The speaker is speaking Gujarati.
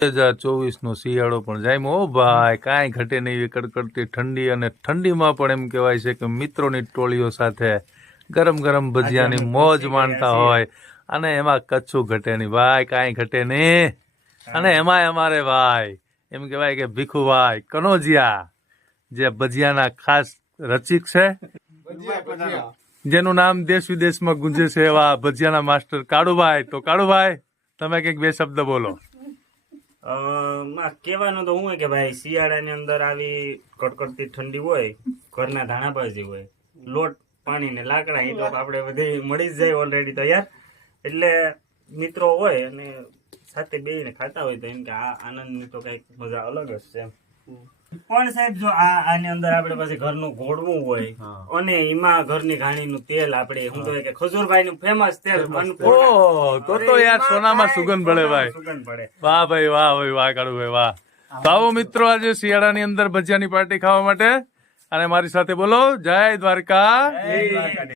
2024 નો શિયાળો પણ જામ્યો. ઓ ભાઈ, કાંઈ ઘટે નહીં એવી કડકડતી ઠંડી, અને ઠંડીમાં પણ એમ કહેવાય છે કે મિત્રોની ટોળીઓ સાથે ગરમ ગરમ ભજીયાની મોજ માણતા હોય, અને એમાં કચ્છું ઘટે નહીં ભાઈ, કાંઈ ઘટે નહીં. અને એમાંય અમારે ભાઈ એમ કહેવાય કે ભીખુભાઈ કનોજિયા, જે ભજીયાના ખાસ રસિક છે, જેનું નામ દેશ વિદેશમાં ગુંજે છે, એવા ભજીયાના માસ્ટર કાળુભાઈ. તો કાળુભાઈ, તમે કંઈક બે શબ્દ બોલો. કેવાનું તો હું હોય કે ભાઈ, શિયાળાની અંદર આવી કડકડતી ઠંડી હોય, ઘરના ધાણાભાજી હોય, લોટ પાણી ને લાકડા એ તો આપણે બધી મળી જ જાય ઓલરેડી તૈયાર. એટલે મિત્રો હોય અને સાથે બેસીને ખાતા હોય તો એમ કે આ આનંદની તો કઈક મજા અલગ જ છે. પણ સાહેબ, જો આની અંદર આપણે પછી ઘરનું ઘોડવું હોય અને એમાં ઘરની ઘાણીનું તેલ, આપણે શું કહેવાય કે ખજૂરભાઈ નું ફેમસ તેલ, તો યાર સોનામાં સુગંધ ભળે ભાઈ. વાહ ભાઈ વાહ, ભાઈ વાહ કાળુભાઈ વાહ. તો આવો મિત્રો, આજે શિયાળાની અંદર ભજીયાની પાર્ટી ખાવા માટે, અને મારી સાથે બોલો જય દ્વારકા.